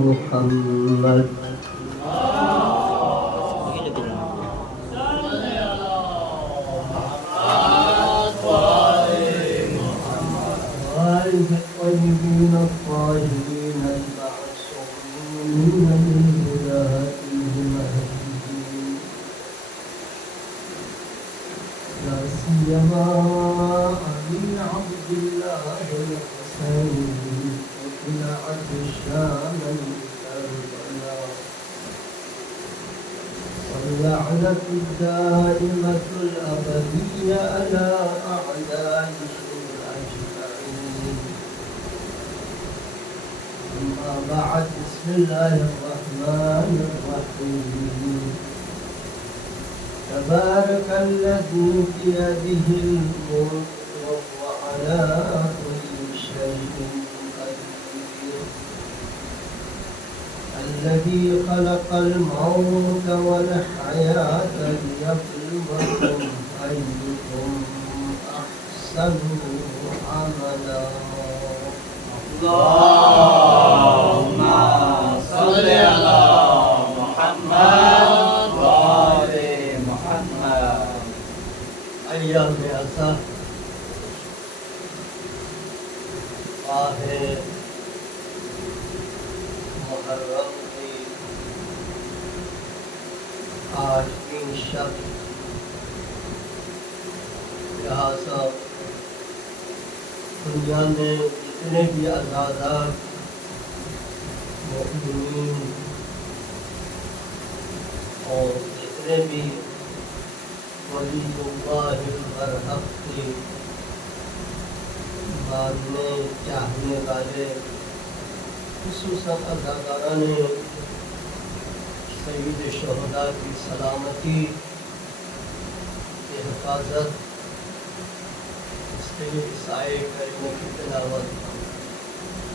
محمد الطيبين الطاهرين المعصومين من هدايهم المهديين لا سيما أبي عبد الله الحسين وطلعت الشام كربلاء واللعنة الدائمة الأبدية على أعدائهم أجمعين. أما بعد، بسم الله الرحمن الرحيم. تبارك الذي بيده الملك وهو على كل شيء قدير. الذي خلق الموت والحياة ليبلوكم أيكم أحسن عملا. اللهم صل على محمد وآل محمد. ایام عصر ماہ محرم کی آج 3 شب، لہذا دنیا میں جتنے بھی آزادات مؤمنین اور جتنے بھی ولی اللہ برحق کی ماننے چاہنے والے، خصوصاً اداکاران سید شہداء کی سلامتی کی حفاظت، اس کے لیے سائے کریمہ کی تلاوت.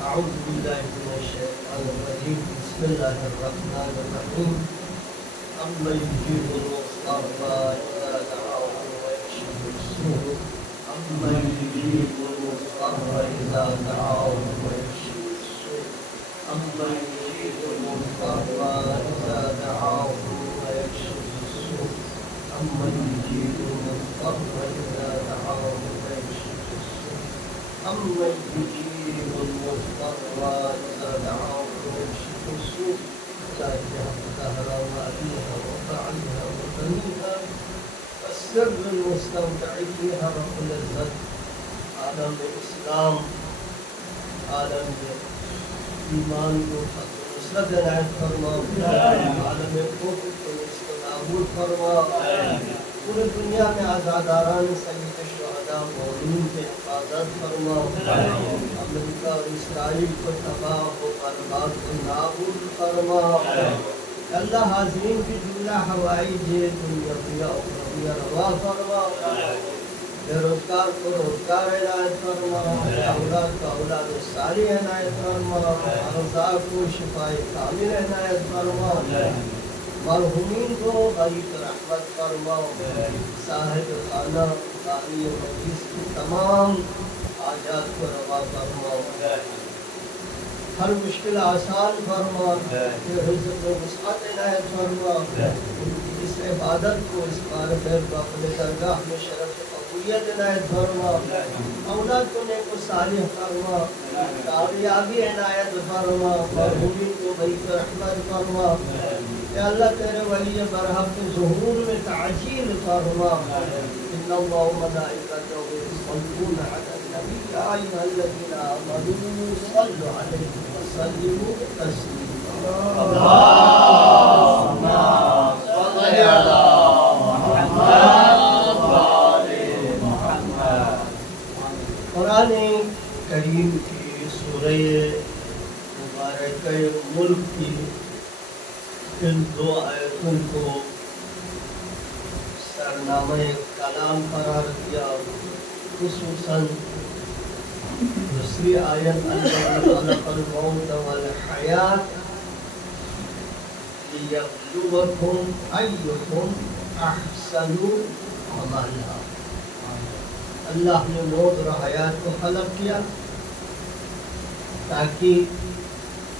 اعوذ باللہ من الشیطان الرجیم. بسم اللہ الرحمن الرحیم. أَمَّنْ يُجِيبُ الْمُضْطَرَّ إِذَا دَعَاهُ وَيَكْشِفُ السُّوءَ أَمَّنْ يُجِيبُ الْمُضْطَرَّ إِذَا دَعَاهُ وَيَكْشِفُ السُّوءَ أَمَّنْ يُجِيبُ الْمُضْطَرَّ إِذَا دَعَاهُ وَيَكْشِفُ السُّوءَ أَمَّنْ يُجِيبُ الْمُضْطَرَّ إِذَا دَعَاهُ وَيَكْشِفُ السُّوءَ أَمَّنْ يُجِيبُ الْمُضْطَرَّ إِذَا دَعَاهُ وَيَكْشِفُ السُّوءَ لا يجعل ظهرا وأبيها وبعلها وبنيها والسر المستودع فيها رب العزت. عالم اسلام، عالم ایمان کو نصرت عنایت فرما، عالم کفر کو نابود فرما، پوری دنیا میں آزاداران سید شہداء مومنین کی حفاظت فرما، امریکہ اور اسرائیل کو تباہ و برباد و نابود فرما. اللہ حاضرین کی جملہ ہوائی جے دنیا اخرویہ روا فرما، بے روزگار کو روزگار عنایت فرما، اولاد کو اولاد صالح عنایت فرما، ارزاق کو شفاء کامل عنایت فرما، مرحومین کو غریب رحمت فرما، صاحب خانہ خانی مجلس کی تمام حاجات کو روا فرما، ہر مشکل آسان فرما، رزق و وسعت عنایت فرما، اس عبادت کو اس بار پھر اپنے درگاہ میں شرف قبولیت عنایت فرما، اولاد کو نیک و صالح فرما، کامیابی عنایت فرما، مرحومین کو غریب رحمت فرما. یا اللہ تیرے ولی برحق کے ظہور میں تعجیل فرما. ان اللہ و ملائکتہ یصلون علی النبی یا ایھا الذین آمنوا صلوا علیہ وسلموا تسلیما. اللهم صل على محمد وآل محمد. قرآن کریم کی سورہ مبارکہ ملک کی ان 2 آیتوں کو سرنامہ کلام قرار دیا. خصوصاً دوسری آیت الذی خلق الموت والحیات لیبلوکم ایکم احسن عملا. اللہ نے موت اور حیات کو خلق کیا تاکہ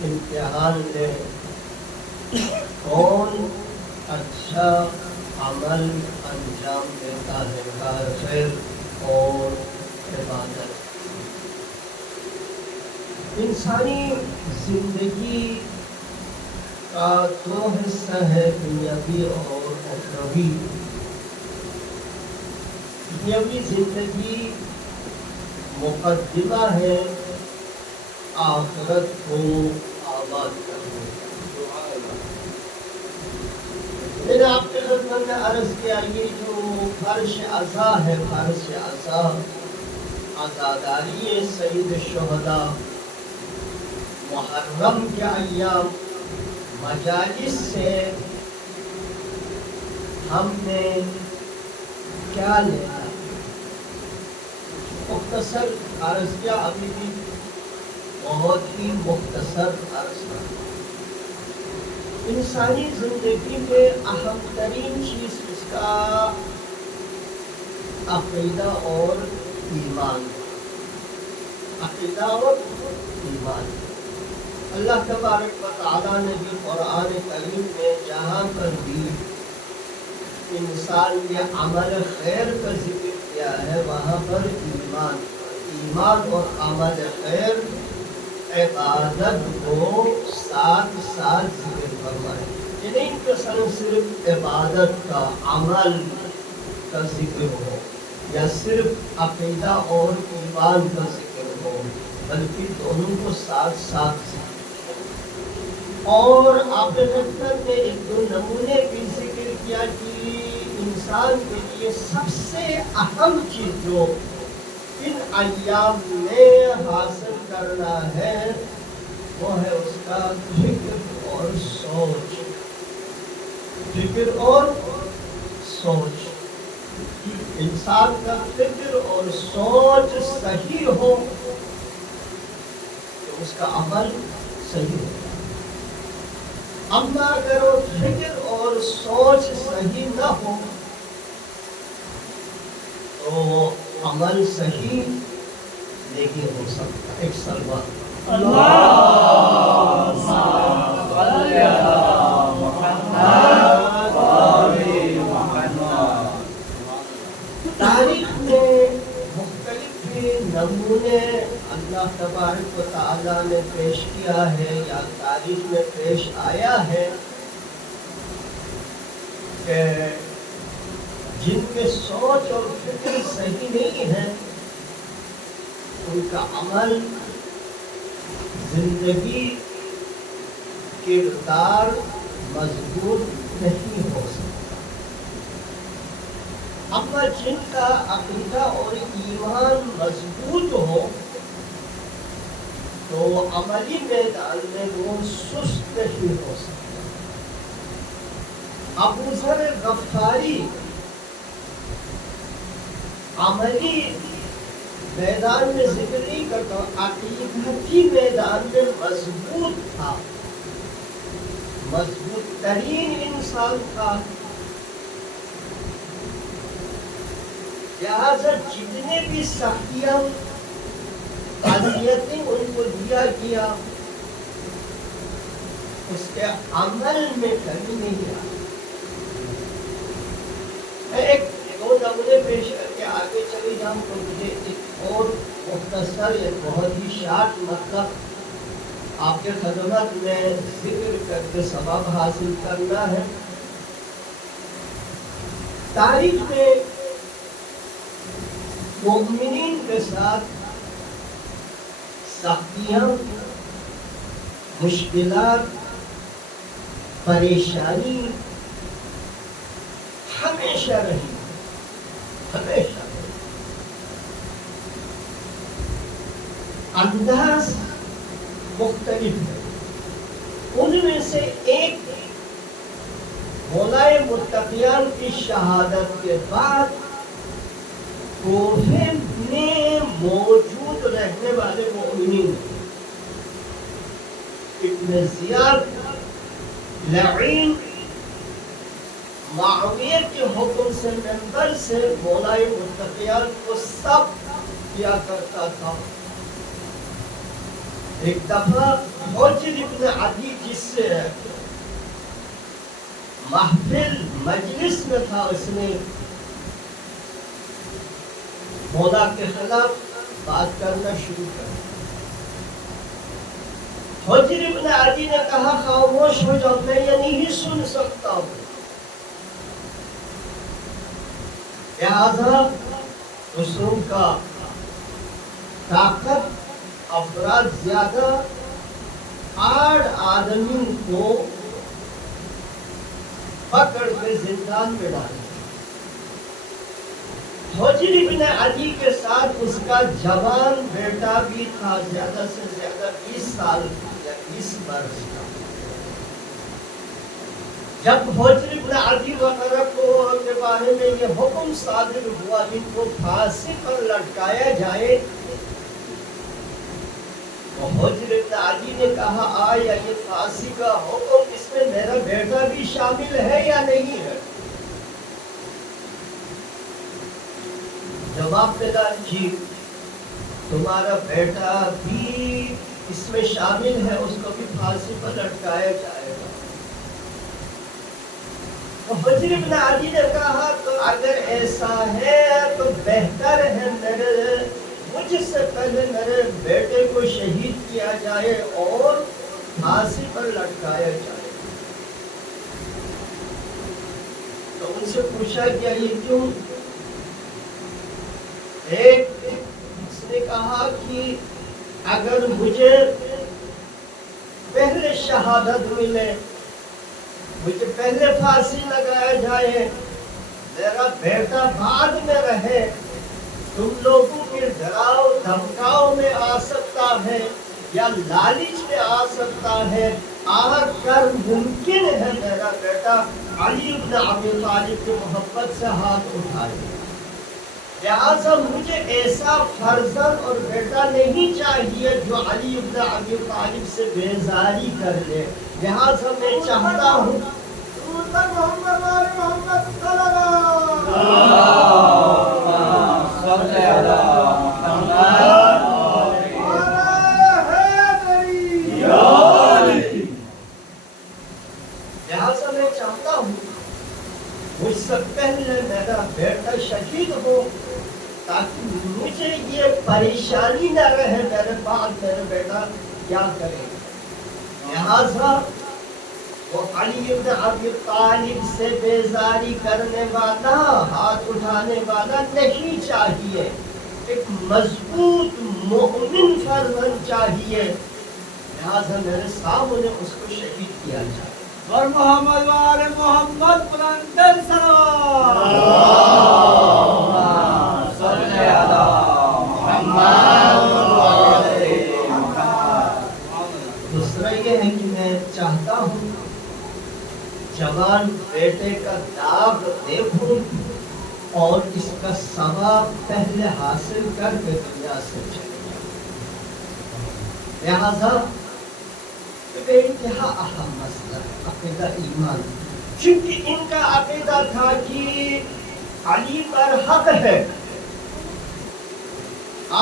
امتحان لے کون اچھا عمل انجام دیتا ہے، کار خیر اور عبادت۔ انسانی زندگی کا دو حصہ ہے، دنیاوی اور اخروی۔ دنیاوی زندگی مقدمہ ہے آخرت کو آباد کرنے۔ میں نے آپ کے خدمت میں عرض کیا، یہ جو فرش عزا ہے، فرش عزا عزاداری سید الشہداء، محرم کے ایام مجالس سے ہم نے کیا لینا؟ مختصر عرض کیا، ابھی بھی بہت ہی مختصر عرض کیا۔ انسانی زندگی میں اہم ترین چیز اس کا عقیدہ اور ایمان، عقیدہ اور ایمان۔ اللہ تبارک و تعالیٰ نے بھی قرآن کریم میں جہاں پر بھی انسان کے عمل خیر کا ذکر کیا ہے، وہاں پر ایمان اور عمل خیر، عبادت کو ساتھ ساتھ ذکر فرمائے۔ یہ نہیں کہ صرف عبادت کا، عمل کا ذکر ہو یا صرف عقیدہ اور ایمان کا ذکر ہو، بلکہ دونوں کو ساتھ ساتھ ذکر۔ اور آپ نے خدمت میں ایک دو نمونے بھی ذکر کیا کہ انسان کے لیے سب سے اہم چیز جو ان ایام میں حاصل کرنا ہے وہ ہے اس کا فکر اور سوچ، فکر اور سوچ۔ انسان کا فکر اور سوچ صحیح ہو تو اس کا عمل صحیح ہو۔ اما اگر وہ فکر اور سوچ صحیح نہ ہو تو عمل صحیح نہیں ہو سکتا۔ ایک سلوات اللہم صلی علی محمد وآل محمد۔ تاریخ میں مختلف نمونے اللہ تبارک و تعالیٰ نے پیش کیا ہے یا تاریخ میں پیش آیا ہے کہ جن کے سوچ اور فکر صحیح نہیں ہے ان کا عمل، زندگی، کردار مضبوط نہیں ہو سکتا۔ اما جن کا عقیدہ اور ایمان مضبوط ہو تو عملی میدان میں وہ سست نہیں ہو سکتا۔ ابو ذر غفاری عملی میدان میں ذکر نہیں کرتا، عقیدتی میدان میں مضبوط تھا، مضبوط ترین انسان تھا۔ لہذا جتنے بھی سختیاں، اذیتیں ان کو دیا گیا، اس کے عمل میں کمی نہیں آئی۔ میں ایک دو نمونے پیش کر کے آگے چلی جاؤں تو مجھے ایک اور مختصر، ایک بہت ہی شارٹ مطلب آپ کے خدمت میں ذکر کر کے ثواب حاصل کرنا ہے۔ تاریخ میں مومنین کے ساتھ سختیاں، مشکلات، پریشانی ہمیشہ رہی، ہمیشہ رہی۔ انداز مختلف ہے۔ ان میں سے ایک مولائے متقیان کی شہادت کے بعد کوفے میں موجود رہنے والے مومنین ابن زیاد لعین معاویہ کے حکم سے منبر سے مولائے متقیان کو سب کیا کرتا تھا، ایک دفعہ حجر ابن عدی جس محفل مجلس میں تھا، اس نے مولا کے خلاف بات کرنا شروع کر دیا۔ حجر ابن عدی نے کہا خاموش ہو جاؤ، میں یہ نہیں سن سکتا ہوں۔ لہذا رسوم کا طاقت افراد زیادہ 8 آدمی کو پکڑ کے زندان میں ڈالے۔ حجر ابن عدی کے ساتھ اس کا جوان بیٹا بھی تھا، زیادہ سے زیادہ 20 سال یا 20 برس کا۔ جب حجر ابن عدی وغیرہ کو کے بارے میں یہ حکم صادر ہوا ان کو پھانسی پر لٹکایا جائے، تو حجر ابن عدی نے کہا آیا یہ پھانسی کا حکم اس میں میرا بیٹا بھی شامل ہے یا نہیں ہے؟ جواب ملا جی تمہارا بیٹا بھی اس میں شامل ہے، اس کو بھی پھانسی پر لٹکایا جائے گا۔ تو حجر ابن عدی نے کہا تو اگر ایسا ہے تو بہتر ہے مجھ سے پہلے میرے بیٹے کو شہید کیا جائے اور پھانسی پر لٹکایا جائے۔ تو ان سے پوچھا گیا یہ کیوں؟ ایک اس نے کہا کہ اگر مجھے پہلے شہادت ملے، مجھے پہلے پھانسی لگایا جائے، میرا بیٹا بعد میں رہے، تم لوگوں کے ڈراؤ دھمکاؤ میں آ سکتا ہے یا لالچ میں آ سکتا ہے، آ کر ممکن ہے میرا بیٹا علی بن ابی طالب کی محبت سے ہاتھ اٹھائے۔ لہٰذا مجھے ایسا فرزند اور بیٹا نہیں چاہیے جو علی بن ابی طالب سے بیزاری کر لے، لہٰذا میں چاہتا ہوں مجھ سے پہلے میرا بیٹا شہید ہو تاکہ مجھے یہ پریشانی نہ رہے میرے بعد میرا بیٹا کیا کرے۔ لہذا وہ علی بن ابی طالب سے بیزاری کرنے والا، ہاتھ اٹھانے والا نہیں چاہیے، ایک مضبوط مومن فرزند چاہیے، لہذا میرے سامنے اس کو شہید کیا جائے۔ اور محمد وآل محمد بلندر صلوات صلی علی محمد وآل محمد۔ دوسرا یہ ہے کہ میں چاہتا ہوں جوان بیٹے کا داغ دیکھوں اور اس کا ثواب پہلے حاصل کر کے دنیا سے چلے جاؤں۔ لہذا بے انتہا اہم مسئلہ ہے عقیدہ ایمان، چونکہ ان کا عقیدہ تھا کہ علی پر حق ہے،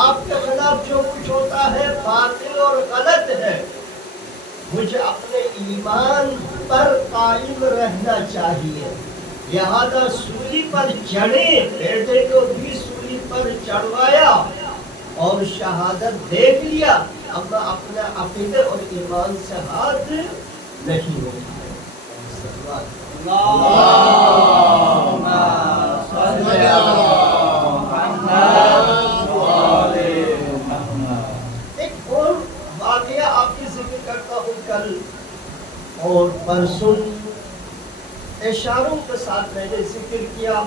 آپ کے خلاف جو کچھ ہوتا ہے باطل اور غلط ہے، مجھے اپنے ایمان پر قائم رہنا چاہیے، لہذا سولی پر چڑھے، بیٹے کو بھی سولی پر چڑھوایا اور شہادت دیکھ لیا، اب میں اپنے عقیدے اور ایمان سے ہاتھ نہیں اٹھائے۔ اللہم صلی علی محمد وآل محمد۔ ایک اور واقعہ آپ کی ذکر کرتا ہوں، کل اور پرسوں اشاروں کے ساتھ میں نے ذکر کیا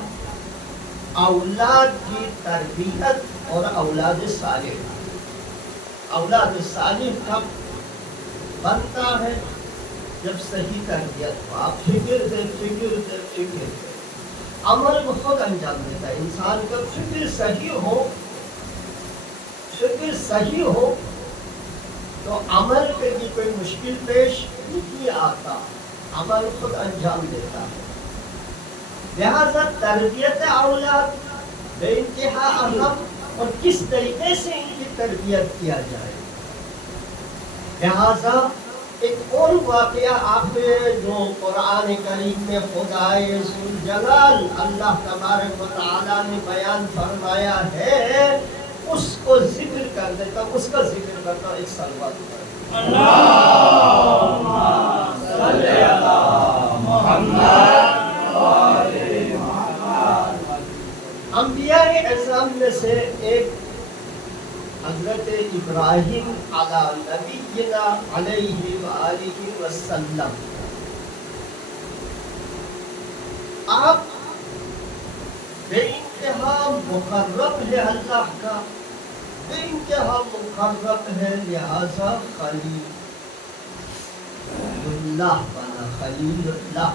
اولاد کی تربیت اور اولاد صالح۔ اولاد صالح کب بنتا ہے؟ جب صحیح تربیت ہو، آپ فکر دے عمل کو خود انجام دیتا ہے۔ انسان کا فکر صحیح ہو تو عمل کے لیے کوئی مشکل پیش نہیں آتا، عمل خود انجام دیتا ہے۔ لہذا تربیت اولاد بے انتہا اہم، اور کس طریقے سے ان کی تربیت کیا جائے۔ لہذا ایک اور واقعہ آپ جو قرآن کریم میں خدائے ذوالجلال اللہ تبارک و تعالیٰ نے بیان فرمایا ہے، اس کو ذکر کر دیتا ہوں، اس کا ذکر کرتا ہوں، ایک صلوات پر اللہم صلی علی محمد انبیاء اعظام میں سے ایک حضرت ابراہیم علی نبینا علیہ وآلہ وسلم، آپ بے انتہا مقرب ہے اللہ کا، بے انتہا مقرب ہے، لہذا خلیل اللہ بنا، خلیل اللہ۔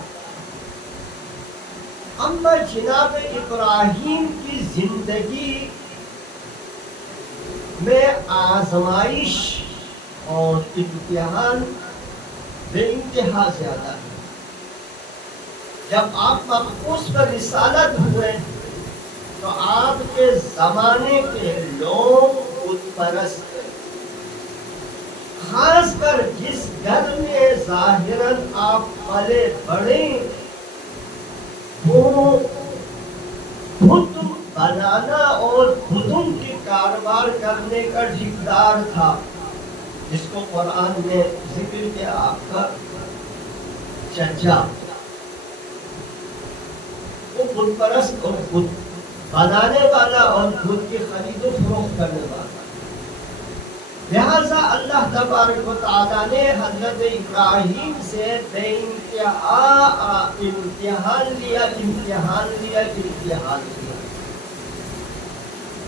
اما جناب ابراہیم کی زندگی میں آزمائش اور امتحان بے انتہا زیادہ ہے۔ جب آپ مبعوث پر رسالت ہوئے تو آپ کے زمانے کے لوگ بت پرست تھے، خاص کر جس گھر میں ظاہراً آپ پلے بڑے وہ بت بنانا اور بتوں کی کاروبار کرنے کا ٹھیکیدار تھا، جس کو قرآن میں ذکر کیا آپ کا چچا، وہ بت پرست اور بت بنانے والا اور بت کی خرید و فروخت کرنے والا۔ لہذا اللہ تبارک و تعالیٰ نے حضرت ابراہیم سے بے انتہا امتحان لیا۔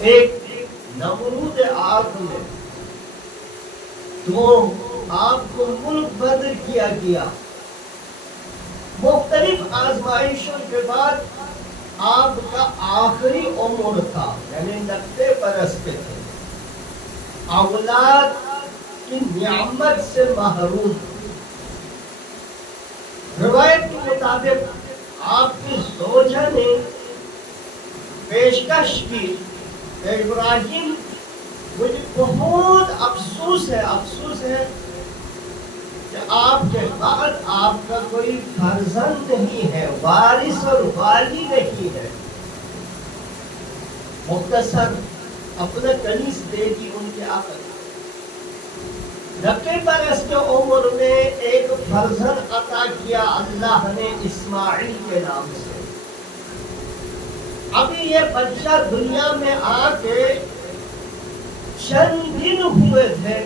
ایک نمرود آگ میں تو آپ کو ملک بدر کیا گیا، مختلف آزمائشوں کے بعد آپ کا آخری عمر تھا، یعنی 90 برس کے تھے، اولاد کی نعمت سے محروم۔ روایت کے مطابق آپ کی زوجہ نے پیشکش کی کہ ابراہیم مجھے بہت افسوس ہے کہ آپ کے بعد آپ کا کوئی فرزند نہیں ہے، وارث اور والی نہیں ہے۔ مختصر اپنا کنیز دے دی ان کے آقا۔ 90 برس کے عمر میں ایک فرزند عطا کیا اللہ نے اسماعیل کے نام سے۔ ابھی یہ بچہ دنیا میں آ کے چند دن ہوئے تھے،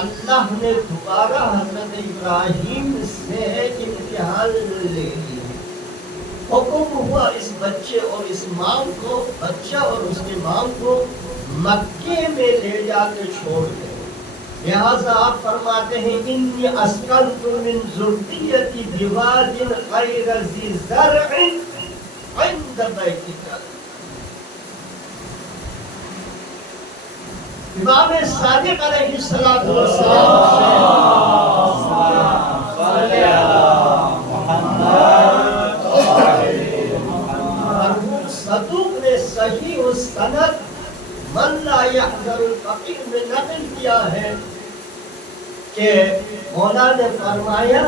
اللہ نے دوبارہ حضرت ابراہیم سے امتحان لے لیا۔ حکم ہوا اس بچے اور اس ماں کو، بچہ اور اس کے ماں کو مکے میں لے جا کے چھوڑ دیں۔ لہذا آپ فرماتے ہیں انی اسکنت من ذریتی بواد غیر ذی زرع عند بیتک۔ امام صادق علیہ الصلوۃ صدوق نے صحیح السند من لا يحذر الفقیر میں نقل کیا ہے کہ مولا نے فرمایا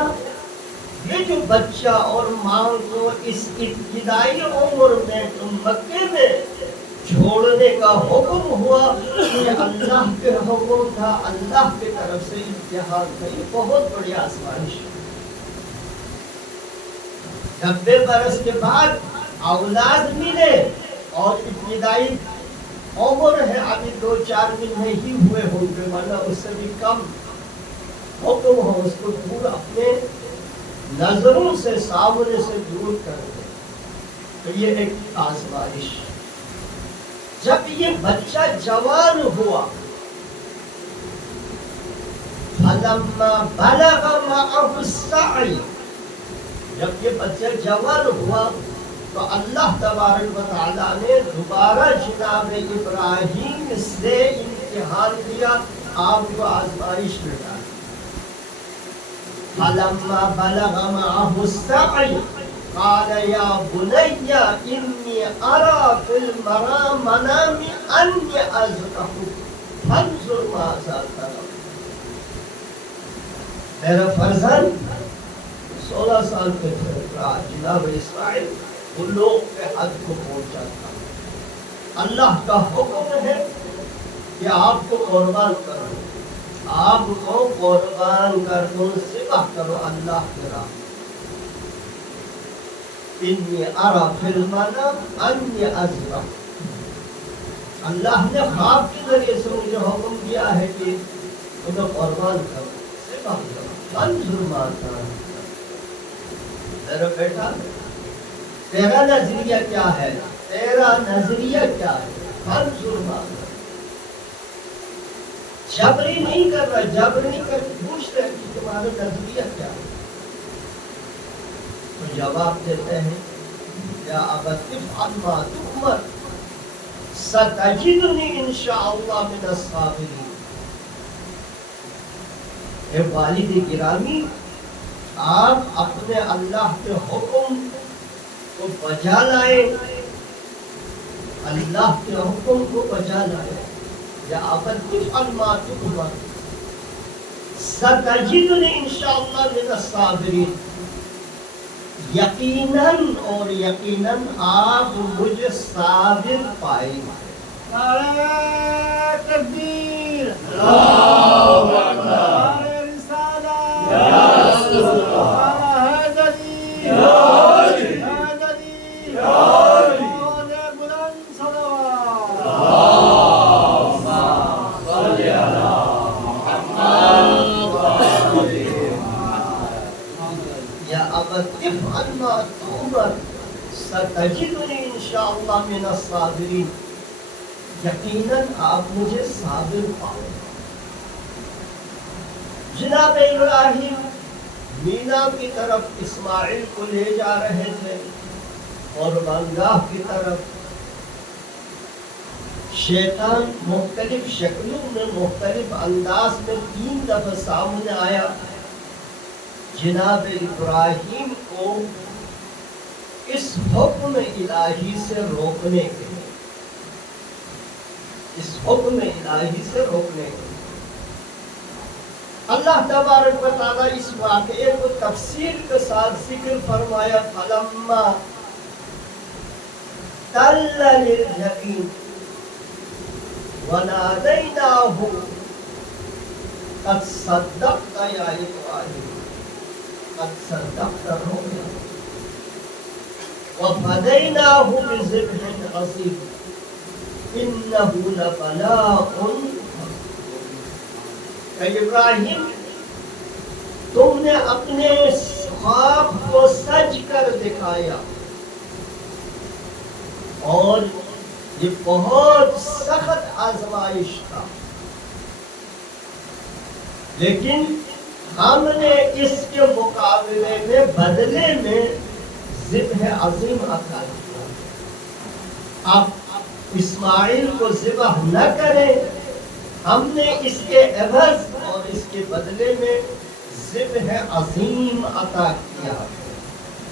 یہ جو بچہ اور ماں کو اس ابتدائی عمر میں تم مکے میں چھوڑنے کا حکم ہوا، یہ اللہ کے حکم تھا، اللہ کی طرف سے امتحان تھا، یہ بہت بڑی آزمائش ہے۔ 90 برس کے بعد اولاد ملے اور ابتدائی عمر ہے، ابھی 2-4 دن نہیں ہوئے ہوں گے، ورنہ اس سے بھی کم حکم ہو اس کو دور اپنے نظروں سے سامنے سے دور کر دے، تو یہ ایک آزمائش۔ جب یہ بچہ جوان ہوا، فَلَمَّا بَلَغَ مَعَهُ السَّعْيُ، جب یہ بچہ جوان ہوا تو اللہ تبارک و تعالیٰ نے دوبارہ جناب ابراہیم سے امتحان لیا، آپ کو آزمائش میں ڈالا۔ فَلَمَّا بَلَغَ مَعَهُ السَّعْيُ قال یا بنی انی ارى فی المنام انی اذبحک فانظر ماذا ترى۔ میرا فرزند 16 سال کے تھے، جناب اسماعیل ان لوگ کے حد کو پہنچا تھا، اللہ کا حکم ہے کہ آپ کو قربان کرو، آپ کو قربان کر دو، ذبح کرو اللہ کے راہ۔ انی ارا فی المنام انی اذبح، اللہ نے خواب کے ذریعے سے مجھے حکم دیا ہے کہ تمہیں قربان کرو، ذبح کرو، انظر ما ترى۔ میرا بیٹا تیرا نظریہ کیا ہے، تیرا نظریہ کیا ہے، انظر ما ترى۔ جبری نہیں کر رہا، جبر نہیں کر کے پوچھ رہے کہ تمہارا نظریہ کیا ہے۔ تو جواب دیتے ہیں یا ابت افعل ما تؤمر ستجدنی انشاءاللہ من الصابرین۔ اے والد گرامی، آپ اپنے اللہ کے حکم کو بجا لائیں، اللہ کے حکم کو بجا لائیں۔ یا ابت افعل ما تؤمر ستجدنی انشاءاللہ من الصابرین، یقیناً اور یقیناً آپ مجھے صابر پائیں گے۔ نعرہ تکبیر، اللہ اکبر، نعرہ رسالہ، یا رسول اللہ، نعرہ حیدری، یا علی، حیدری، یا علی، اور بلند صلوات۔ اللہم صل علی محمد وآلہ یا ابت افعل ما تؤمر ستجدنی انشاءاللہ من الصابرین، یقیناً آپ مجھے صابر پاؤ۔ جناب ابراہیم مینا کی طرف اسماعیل کو لے جا رہے تھے قربان گاہ کی طرف، شیطان مختلف شکلوں میں مختلف انداز میں 3 دفعہ سامنے آیا جناب ابراہیم کو اس حکم الہی سے روکنے کے لیے، اس حکم الہی سے روکنے کے لیے۔ اللہ تبارک و تعالیٰ اس واقعے کو تفصیل کے ساتھ ذکر فرمایا، فلما تل للجبین ونادیناہ قد صدقت یا ابراہیم، قد صدقت الرؤیا وفدیناہ بذبح عظیم انہ لبلاغ۔ کہ ابراہیم تم نے اپنے خواب کو سچ کر دکھایا، اور یہ بہت سخت آزمائش تھا، لیکن ہم نے اس کے مقابلے میں بدلے میں ذبح عظیم عطا کیا۔ اب اسماعیل کو ذبح نہ کریں، ہم نے اس کے عوض اور اس کے بدلے میں ذبح عظیم عطا کیا،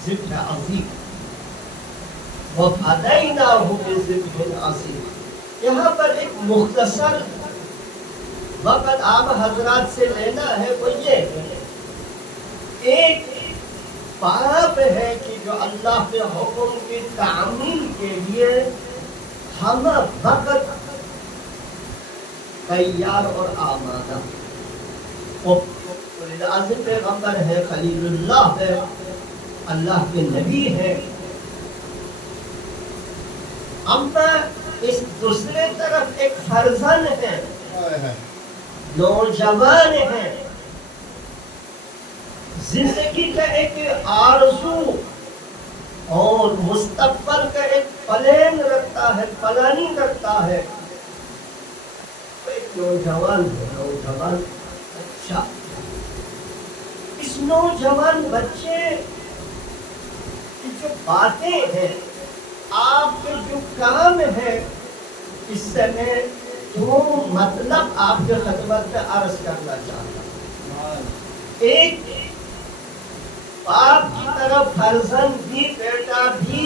ذبح عظیم۔ وَفَدَيْنَاهُ بِذِبْحٍ عَظِيمٍ۔ یہاں پر ایک مختصر وقت آپ حضرات سے لینا ہے، وہ یہ ہے، ایک باب ہے کہ جو اللہ کے حکم کی تعمیل کے لیے ہم وقت تیار اور آمادہ، العظم پیغمبر ہے، خلیل اللہ ہے، اللہ کے نبی ہے، اما اس دوسرے طرف ایک فرزند ہے، نوجوان ہے، زندگی کا ایک آرزو اور مستقبل کا ایک پلان رکھتا ہے، پلاننگ رکھتا ہے، ایک نوجوان ہے، نوجوان اچھا، اس نوجوان بچے کی جو باتیں ہیں، آپ کے جو کام ہے، اس سے میں دو مطلب آپ کے خدمت میں عرض کرنا چاہتا ہوں۔ ایک، باپ کی طرف فرزند بھی، بیٹا بھی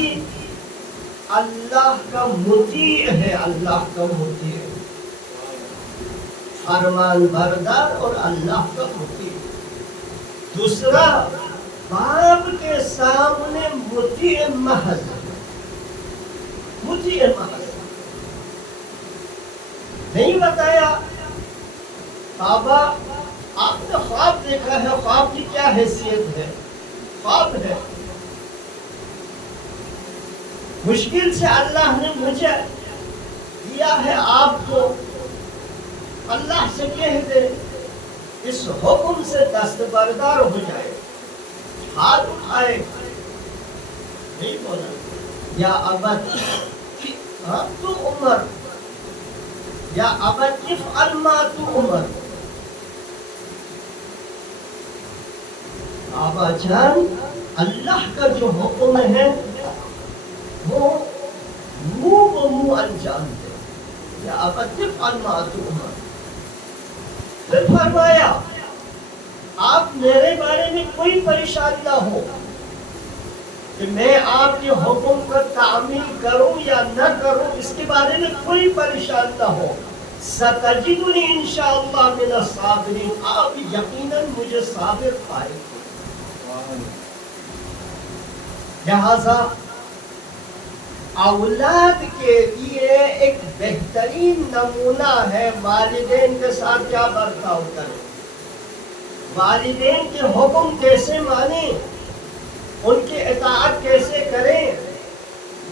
اللہ کا مطیع ہے، اللہ کا مطیع، فرمان بردار اور اللہ کا مطیع۔ دوسرا باپ کے سامنے مطیع محض نہیں بتایا بابا آپ نے خواب دیکھا ہے، خواب کی کیا حیثیت ہے؟ خواب ہے، مشکل سے اللہ نے مجھے دیا ہے آپ کو، اللہ سے کہہ دے اس حکم سے دستبردار ہو جائے، ہاتھ اٹھائے، نہیں بولا یا ابت تو عمر یا ابت افعل ما تؤمر، بابا جان اللہ کا جو حکم ہے وہ منہ و منہ انجام دے، یا ابت افعل ما تؤمر۔ پھر فرمایا آپ میرے بارے میں کوئی پریشان نہ ہو کہ میں آپ کے حکم پر تعمیل کروں یا نہ کروں، اس کے بارے میں کوئی پریشان نہ ہو، ستجدنی انشاءاللہ من الصابرین، آپ یقیناً مجھے صابر پائیں گے۔ لہذا اولاد کے لیے ایک بہترین نمونہ ہے والدین کے ساتھ کیا برتاؤ کریں، والدین کے حکم کیسے مانیں، ان کی اطاعت کیسے کریں،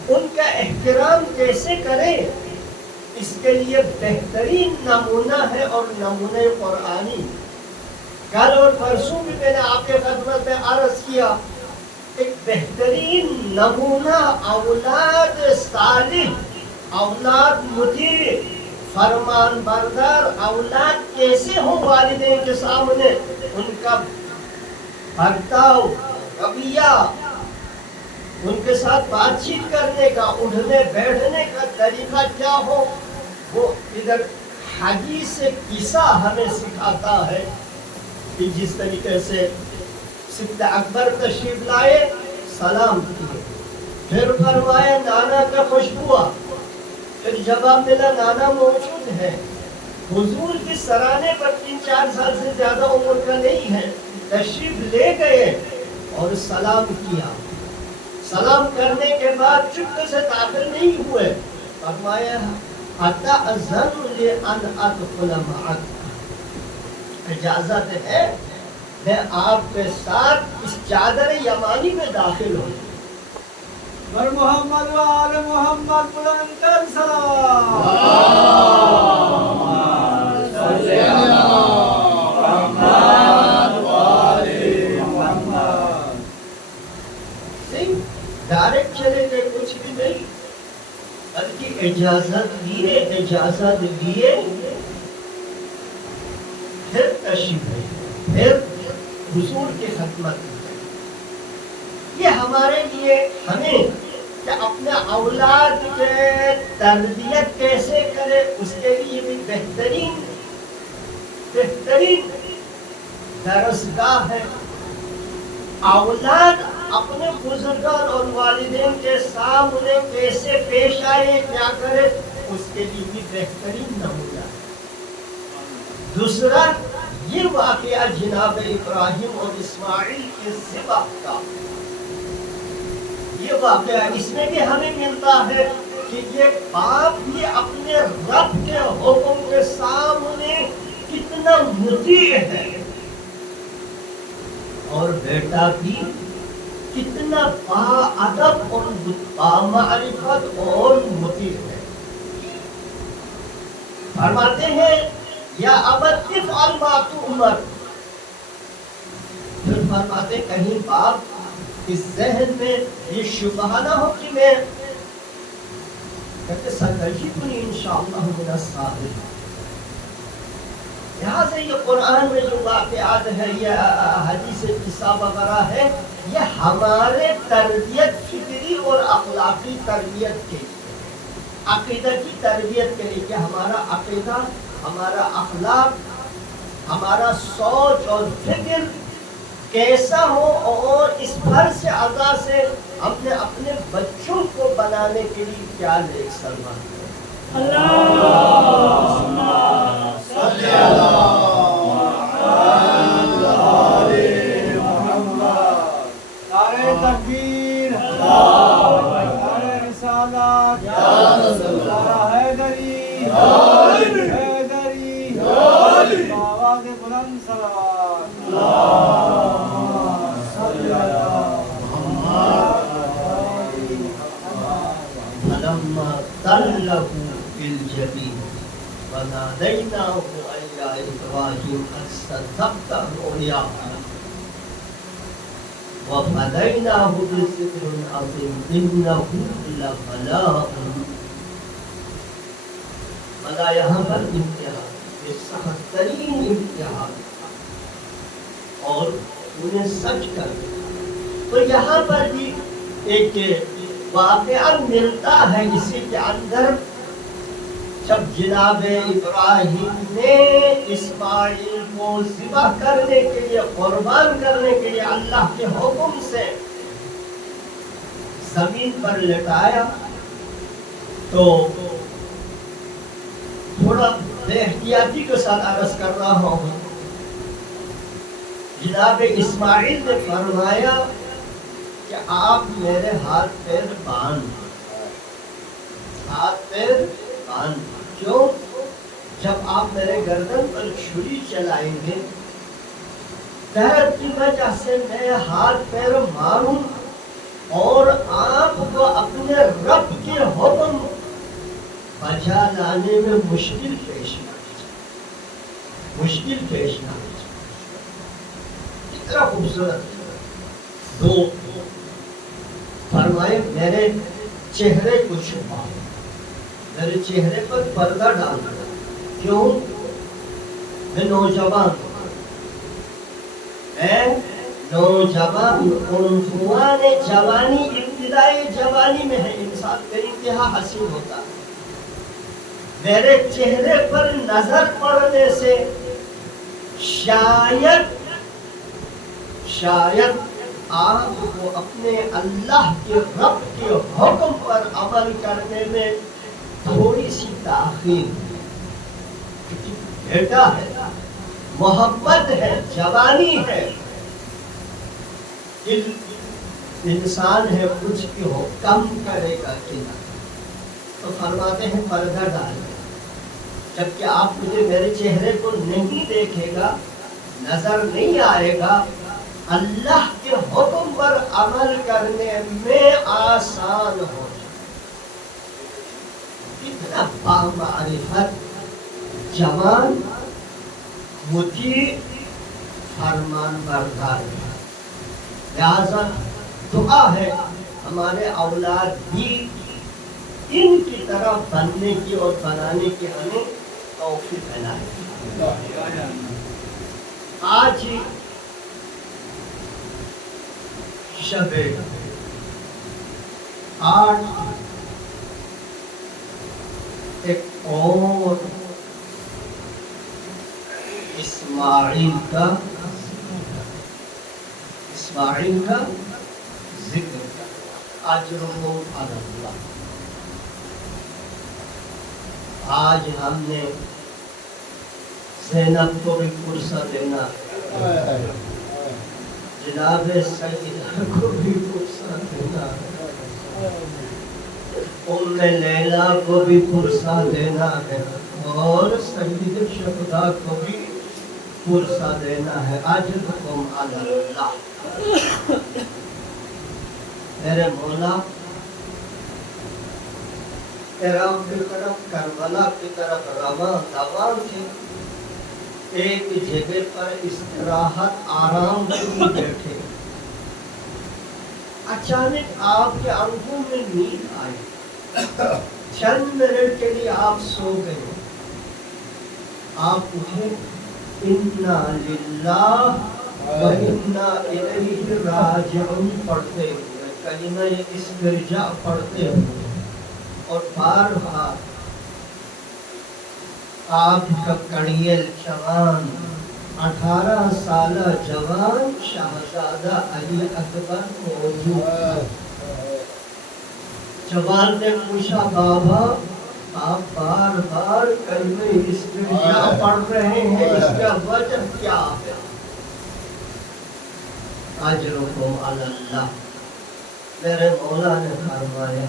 ان کا احترام کیسے کریں، اس کے لیے بہترین نمونہ ہے اور نمونہ قرآنی۔ کل اور پرسوں بھی میں نے آپ کے خدمت میں عرض کیا، ایک بہترین نمونہ اولاد صالح، اولاد مطیع، فرمان بردار اولاد کیسے ہو والدین کے سامنے، ان کا برتاؤ، رویہ، ان کے ساتھ بات چیت کرنے کا، اٹھنے بیٹھنے کا طریقہ کیا ہو، وہ ادھر حدیث قصہ ہمیں سکھاتا ہے کہ جس طریقے سے سبت اکبر تشریف لائے، سلام کیے، پھر فرمایا نانا کا خوشبو، پھر جواب ملا نانا موجود ہے، حضور کی سرانے پر 3-4 سال سے زیادہ عمر کا نہیں ہے، تشریف لے گئے اور سلام کیا، سلام کرنے کے بعد چپکے سے داخل نہیں ہوئے، فرمایا اتأذن لأن ادخل معک، اجازت ہے میں آپ کے ساتھ اس چادر یمانی میں داخل ہوں۔ بر محمد و آل محمد بلند کر سلام۔ صلی اللہ محمد و آل محمد۔ نہیں ڈائریکٹ چلے گئے، کچھ بھی نہیں، بلکہ اجازت لیے پھر تشریف لے، پھر حضور کی خدمت کی۔ یہ ہمارے لیے ہمیں کہ اپنے اولاد کے تربیت کیسے کرے، اس کے لیے بھی بہترین درسگاہ ہے۔ اولاد اپنے بزرگان اور والدین کے سامنے کیسے پیش آئے، کیا کرے، اس کے لیے بھی بہترین نمونہ ہے۔ دوسرا یہ واقعہ جناب ابراہیم اور اسماعیل کے ذبح کا، یہ واقعہ اس میں بھی ہمیں ملتا ہے کہ یہ باپ بھی اپنے رب کے حکم کے سامنے کتنا مطیع ہے، اور بیٹا بھی کتنا باادب اور بامعرفت اور مطیع ہے۔ فرماتے ہیں یا ابت افعل ما تؤمر، پھر فرماتے کہیں باپ اس ذہن میں یہ شبہ نہ ہو کہ میں کہتے ستجدنی انشاءاللہ من الصابرین۔ لہٰذا یہ قرآن میں جو واقعات ہے یا حدیث قصہ وغیرہ ہے، یہ ہمارے تربیت فکری اور اخلاقی تربیت کے لیے، عقیدہ کی تربیت کے لیے کہ ہمارا عقیدہ، ہمارا اخلاق، ہمارا سوچ اور فکر کیسا ہو، اور اس فرض ادا سے ہم نے اپنے بچوں کو بنانے کے لیے کیا لے سلمان کریں۔ اللہم صلی اللہ محمد له بالجبين وناديناه أن يا إبراهيم قد صدقت الرؤيا وفديناه بذبح عظيم إنه لبلاغ. بلا یہاں پر امتحان، یہ سخت ترین امتحان اور انہیں سچ کر دیا. تو یہاں پر بھی ایک واقعہ ملتا ہے اسی کے اندر. جب جناب ابراہیم نے اسماعیل کو ذبح کرنے کے لیے، قربان کرنے کے لیے اللہ کے حکم سے زمین پر لٹایا تو تھوڑا بے احتیاطی کے ساتھ عرض کر رہا ہوں، جناب اسماعیل نے فرمایا کہ آپ میرے ہاتھ پیر باندھ. کیوں؟ جب آپ میرے گردن پر چھری چلائیں گے درد کی وجہ سے میں ہاتھ پیر ماروں اور آپ کو اپنے رب کے حکم بجا لانے میں مشکل پیش نہ اتنا خوبصورت. دو فرمائے میرے چہرے کو چھپا، میرے چہرے پر پردہ ڈال دیا. کیوں؟ میں نوجوان عنفوان جوانی ابتدائی جوانی میں ہے، انسان کا انتہا حاصل ہوتا ہے. میرے چہرے پر نظر پڑنے سے شاید آپ کو اپنے اللہ کے رب کے حکم پر عمل کرنے میں تھوڑی سی تاخیر. بیٹا ہے، محبت ہے، جوانی ہے، انسان ہے، کچھ بھی ہو کم کرے گا کہ نہ. تو فرماتے ہیں پردہ ڈال دیں، جبکہ آپ مجھے میرے چہرے کو نہیں دیکھے گا، نظر نہیں آئے گا، اللہ کے حکم پر عمل کرنے میں آسان ہو جائے. اتنا بامعرفت جوان مطیع فرمان بردار ہے. لہذا دعا ہے ہمارے اولاد بھی ان کی طرح بننے کی اور بنانے کی ہمیں توفیق عنایت. آج شب 8 ایک اور اسماعیل کا ذکر اجرهم علی اللہ. آج ہم نے زینب کو بھی فرصت دینا ہے، جناب سیدہ کو بھی فرصت دینا ہے، ام لیلا کو بھی فرصت دینا ہے، اور سید شہداء کو بھی فرصت دینا ہے. اجرکم علی اللہ. میرے مولا عراق کی طرف، کربلا کی طرف روان تھے. ایک جگہ پر استراحت آرام سے بیٹھے، اچانک آپ کے آنکھوں میں نیند آئی. چند منٹ کے لیے آپ سو گئے. آپ اٹھے، انا للہ و انا الیہ راجعون پڑھتے ہوئے، کلمہ استرجاع پڑھتے ہوئے، اور بار بار آپ کا کڑیل جوان 18 سالہ جوان شہزادہ علی اکبر موجود. جوان نے پوچھا بابا آپ بار بار کلمہ استرجاع پڑھ رہے ہیں، اس کا وجہ کیا ہے؟ اجرکم علی اللہ. میرے مولا نے فرمایا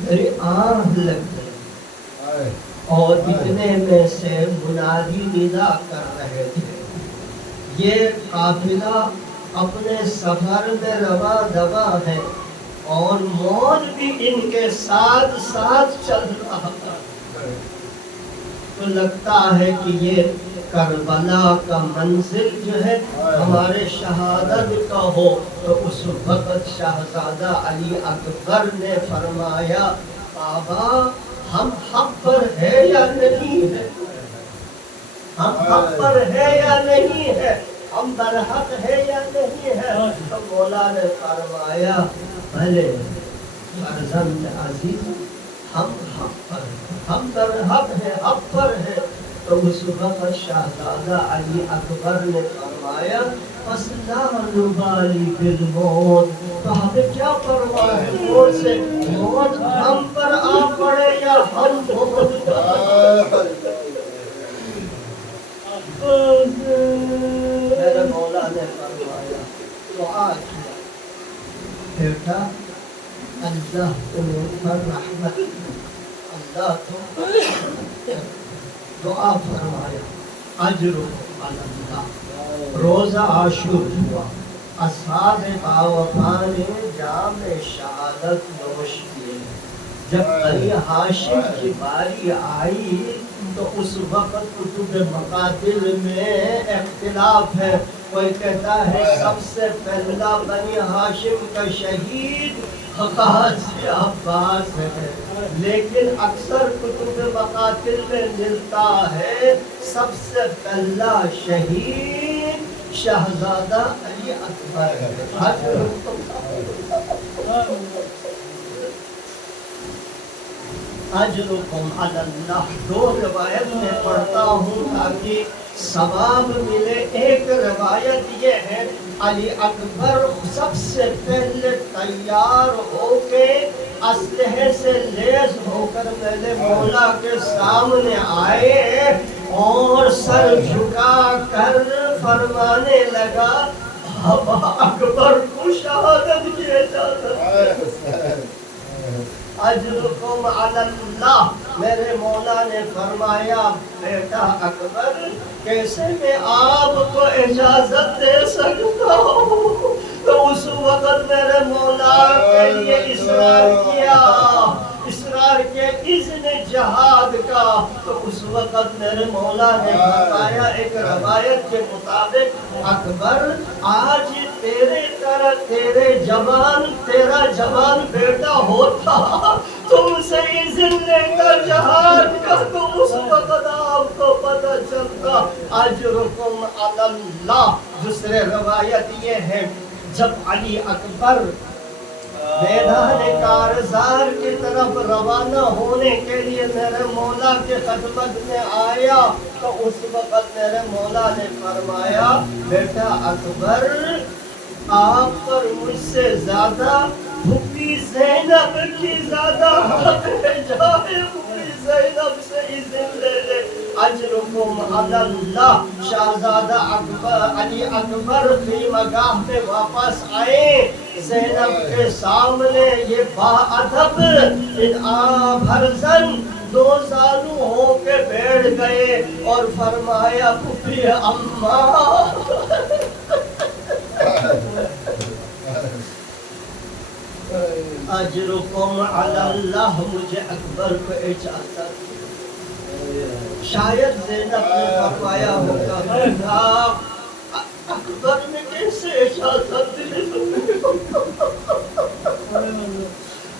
میری آنکھ لگ گئی اور اتنے میں سے منادی ندا کر رہے تھے، یہ قافلہ اپنے سفر میں رواں دواں ہے، اور موت بھی ان کے ساتھ ساتھ چل رہا تھا۔ تو لگتا ہے کہ یہ کربلا کا منزل جو ہے ہمارے شہادت کا ہو۔ تو اس وقت شہزادہ علی اکبر نے فرمایا بابا ہم حق پر ہے یا نہیں ہے، ہم حق پر ہے یا نہیں ہے، ہم برحق ہے یا نہیں ہے۔ تو مولا نے فرمایا بھلے فرزند عزیز ہم حق پر ہیں، ہم برحق ہیں، حق پر ہیں۔ تو اس وقت شہزادہ علی اکبر نے فرمایا بس لا نبالی بالموت، تو ہمیں کیا پرواہ ہے موت سے، موت ہم پر آ پڑے یا ہم موت پر۔ میرے مولا نے فرمایا دعا کیا بیٹا اللہ تمہیں پر رحمت، اللہ تم دعا فرمایا اجر علی اللہ۔ روزہ عاشور ہوا، اصحاب باوفا نے جام شہادت نوش کیے۔ جب علی ہاشم کی باری آئی تو اس وقت کتب مقاتل میں اختلاف ہے، کوئی کہتا ہے سب سے پہلا بنی ہاشم کا شہید غازی عباس ہے، لیکن اکثر کتب مقاتل میں ملتا ہے سب سے پہلا شہید شہزادہ علی اکبر ہے۔ اجرکم علی اللہ، دو روایت میں پڑھتا ہوں تاکہ ثواب ملے۔ ایک روایت یہ ہے علی اکبر سب سے پہلے تیار ہو کے اسلحے سے لیس ہو کر میرے مولا کے سامنے آئے اور سر جھکا کر فرمانے لگا بابا اکبر کو شہادت کی اجازت۔ اجرکم علی اللہ، میرے مولا نے فرمایا بیٹا اکبر کیسے میں آپ کو اجازت دے سکتا ہوں؟ تو اس وقت میرے مولا کے لیے اصرار کیا اذن جہاد کا۔ تو اس وقت میرے مولا نے بتایا ایک روایت کے مطابق اکبر آج تیرا جوان بیٹا ہوتا تم سے اذن لے کر جہاد کا، تو اس وقت آپ کو پتہ چلتا۔ اجرکم علی اللہ۔ دوسرے روایت یہ ہے جب علی اکبر میدان کارزار کی طرف روانہ ہونے کے لیے میرے مولا کے خدمت میں آیا تو اس وقت میرے مولا نے فرمایا بیٹا اکبر آپ پر مجھ سے زیادہ پھوپھی زینب کی زیادہ حق ہے، جائے پھوپھی زینب سے اذن لے لے۔ اجرکم علی اللہ۔ شہزادہ علی اکبر خیمہ گاہ میں واپس آئے، زینب کے سامنے یہ باادب بھرزن دو زانو ہو کے بیٹھ گئے اور فرمایا پھوپھی اماں اجرکم علی اللہ، مجھے اکبر کو اجازت۔ شاید زینب نے فرمایا ہوگا اکبر نے کیسے اجازت دی؟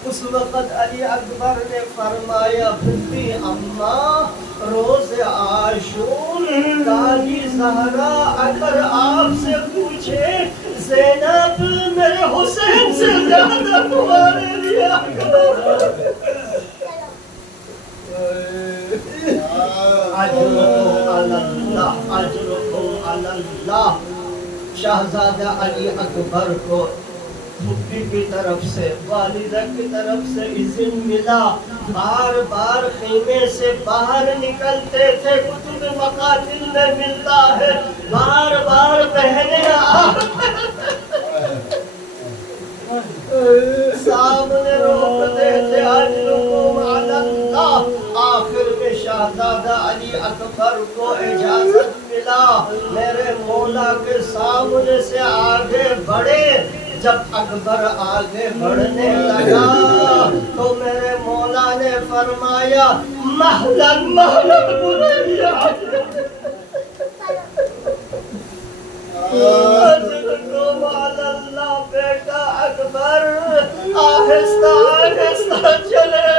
اس وقت علی اکبر نے فرمایا پھوپھی اماں روز عاشور دادی زہرا اگر آپ سے پوچھے زینب میرے حسین سے زیادہ تمہارے لیے اجرکم علی اللہ، اجرکم علی اللہ۔ شہزادہ علی اکبر کو پھوپھی کی طرف سے والدہ کی طرف سے اذن ملا، بار بار خیمے سے باہر نکلتے تھے، کتب مقاتل میں ملتا ہے بار بار بہنیں سامنے روکتے تھے۔ اجرکم علی اللہ۔ آخر میں شہزادہ علی اکبر کو اجازت ملا، میرے مولا کے سامنے سے آگے بڑھے۔ جب اکبر آگے بڑھنے لگا تو میرے مولا نے فرمایا مہلن مہلن بنیا اللہ بیٹا اکبر آہستہ آہستہ چلے،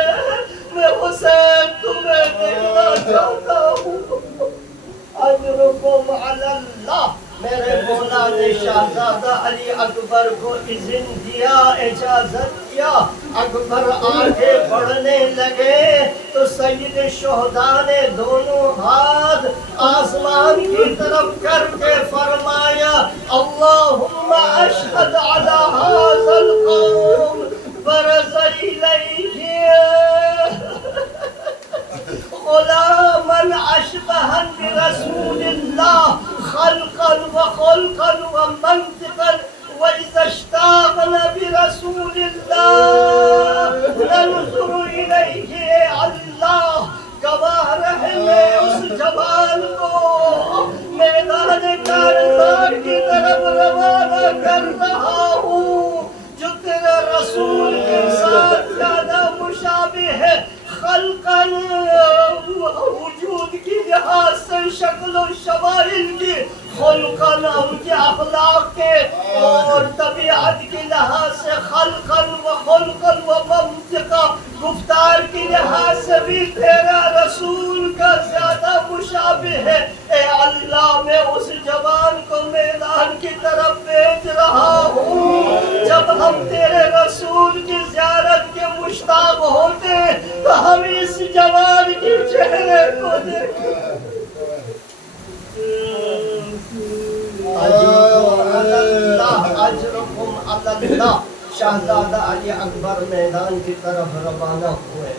میں حسین تمہیں دیکھنا چاہتا ہوں۔ اجرکم علی اللہ، میرے مولا نے شہزادہ علی اکبر کو اذن دیا، اجازت دیا۔ اکبر آگے بڑھنے لگے تو سید شہداء نے دونوں ہاتھ آسمان کی طرف کر کے فرمایا اللہم اشہد علی ھذا القوم برز الیہ غلاما اشبہا برسول اللہ خلقا وخلقا ومنطقا وإذا اشتاقنا برسول الله ننظر إليه اللہ گواہ رہے میں اس جوان کو میدان کارزار کی طرف روانہ کر رہا ہوں جو تیرے رسول کے ساتھ زیادہ مشابہ ہے خلقاً وجود کی لحاظ سے، شکل و شمائل کی، خلقاً ان کے اخلاق کے اور طبیعت کی لحاظ سے، خلقاً و خلقاً و منطقہ گفتار کی لحاظ سے بھی تیرا رسول کا زیادہ مشابہ ہے۔ اے اللہ میں اس جوان کو میدان کی طرف بھیج رہا ہوں، جب ہم تیرے رسول کی زیارت کے مشتاق ہوتے تو ہم اس جوان کے چہرے کو دیکھیں۔ اجرکم علی اللہ، شہزادہ علی اکبر میدان کی طرف روانہ ہوئے۔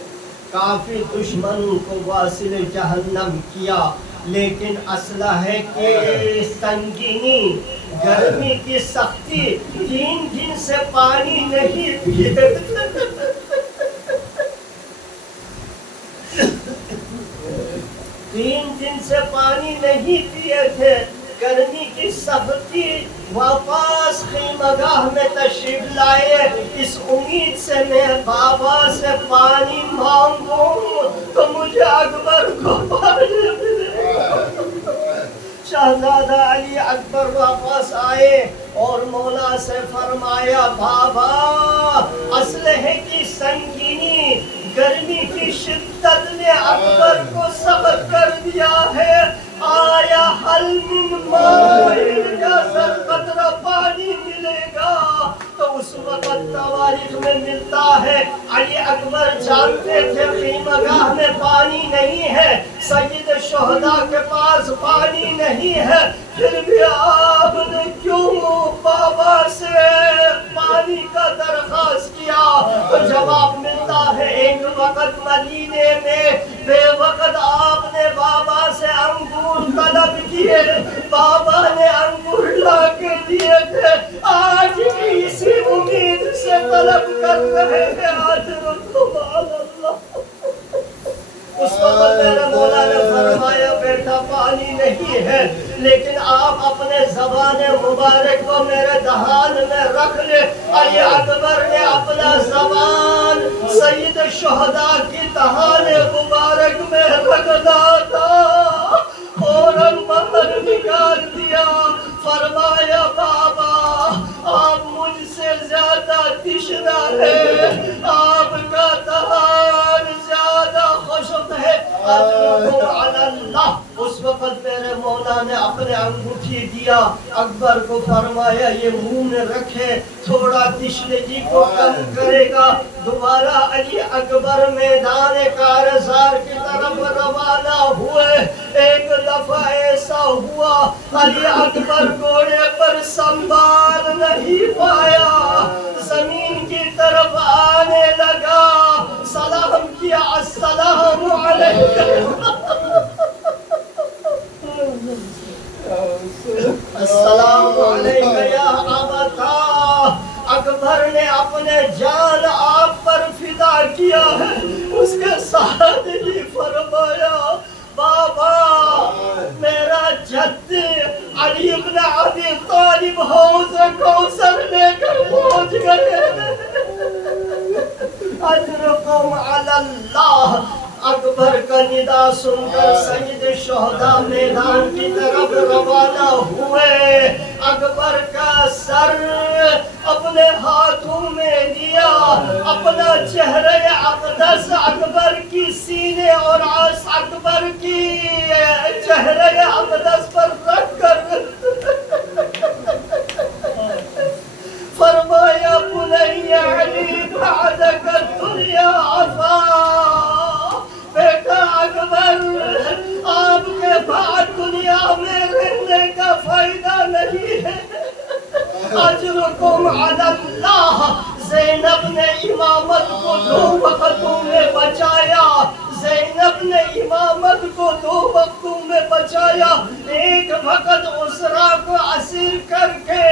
کافی دشمن کو واصل جہنم کیا، لیکن اسلحے کی سنگینی، گرمی کی سختی، 3 دن سے پانی نہیں پیے، 3 دن سے پانی نہیں پیے تھے، گرمی کی سختی، واپس خیمگاہ میں تشریف لائے اس امید سے میں بابا سے پانی مانگوں تو مجھے اکبر کو پانی ملے۔ شہزادہ علی اکبر واپس آئے اور مولا سے فرمایا بابا اسلحے کی سنگینی، گرمی کی شدت نے اکبر کو سخت کر دیا ہے، آیا حل من مائن کا سر قطرہ پانی ملے گا؟ تو اس وقت تواریخ میں ملتا ہے علی اکبر جانتے تھے خیمگاہ میں پانی نہیں ہے، سید شہداء کے پاس پانی نہیں ہے، پھر بھی آپ نے کیوں بابا سے پانی کا درخواست کیا؟ تو جواب ملتا ہے ایک وقت مدینے میں بے وقت آپ نے بابا سے انگور طلب کیے، بابا نے انگور لا کے دیے تھے، آج بھی اسی امید سے طلب کر رہے ہیں اجرکم علی اللہ۔ اس وقت میرے مولا نے فرمایا بیٹا پانی نہیں ہے، لیکن آپ اپنے زبان مبارک کو میرے دہان میں رکھ لے۔ علی اکبر نے اپنا زبان سید شہداء کی دہان مبارک میں رکھ ڈالا، فوراً باہر نکال دیا، فرمایا بابا آپ مجھ سے زیادہ تشنا ہے، آپ کا دہان زیادہ خشک ہے، اجرکم علی اللہ۔ اس وقت میرے مولا نے اپنے انگوٹھی دیا، اکبر کو فرمایا یہ منہ میں رکھے، تھوڑا تشنگی کو کم کرے گا۔ دوبارہ علی اکبر میدان کارزار کی طرف روانہ ہوئے۔ ایک دفعہ ایسا ہوا علی اکبر گھوڑے پر سنبھال نہیں پایا، زمین کی طرف آنے لگا، سلام کیا السلام علیکم، السلام علیکم یا ابتا۔ اکبر نے اپنے جان آپ پر فدا کیا ہے، اس کے ساتھ ہی فرمایا بابا میرا جد علی ابن ابی طالب حوض کوثر لے کر پہنچ گئے. اجرکم علی اللہ. اکبر کا ندا سن کر سید شہداء میدان کی طرف روانہ ہوئے. اکبر کا سر اپنے ہاتھوں میں لیا, اپنا چہرہ اقدس اکبر کی سینے اور اکبر کی چہرہ اقدس پر رکھ کر فرمایا بنی علی بعدک الدنیا عفا. بیٹا اکبر, آپ کے بعد دنیا میں رہنے کا فائدہ نہیں ہے. اجرکم علی اللہ. زینب نے امامت کو 2 وقتوں میں بچایا. زینب نے امامت کو 2 وقتوں میں بچایا. ایک وقت اسرا کو اسیر کر کے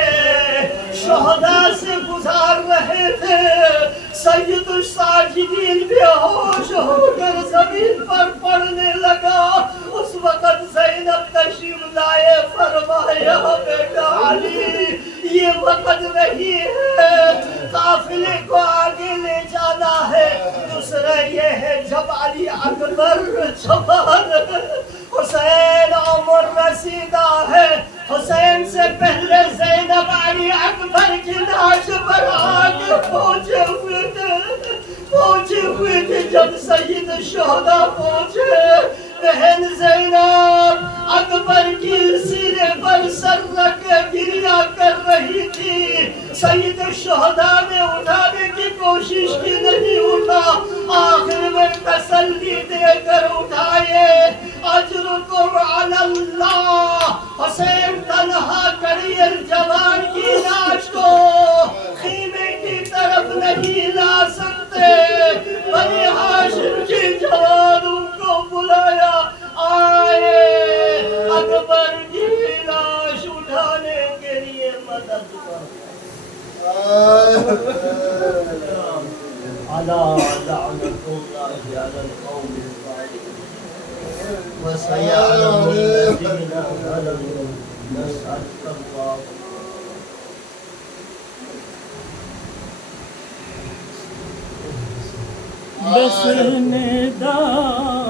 شہداء سے گزار رہے تھے. سید الساجدین بے ہوش ہو کر زمین پر پڑنے لگا. اس وقت زینب تشریف لائے, فرمایا بیٹا علی یہ وقت نہیں ہے, قافلے کو آگے لے جانا ہے. دوسرا یہ ہے جب علی اکبر جوان, حسین عمر رسیدہ ہے. حسین سے پہلے زینب علی اکبر کی لاش پر آگے پہنچے ہوئے تھے. جب سید شہداء پہنچے, بہن زینب اکبر کی سینے پر سر رکھ کے گریہ کر رہی تھی. سید شہداء نے اٹھانے کی کوشش کی, نہیں اٹھا. آخر میں تسلی دے کر اٹھائے. اجرکم علی اللہ. حسین تنہا کڑیل جوان کی لاش کو خیمے کی طرف نہیں لا سکتے. بنی ہاشم کی جوانوں کو بلایا, آئے اکبر کی لاش اٹھانے کے لیے مدد کرو. الا لعنت اللہ علی القوم الظالمین وسيعلم الذين ظلموا. نسألك الله بس نداء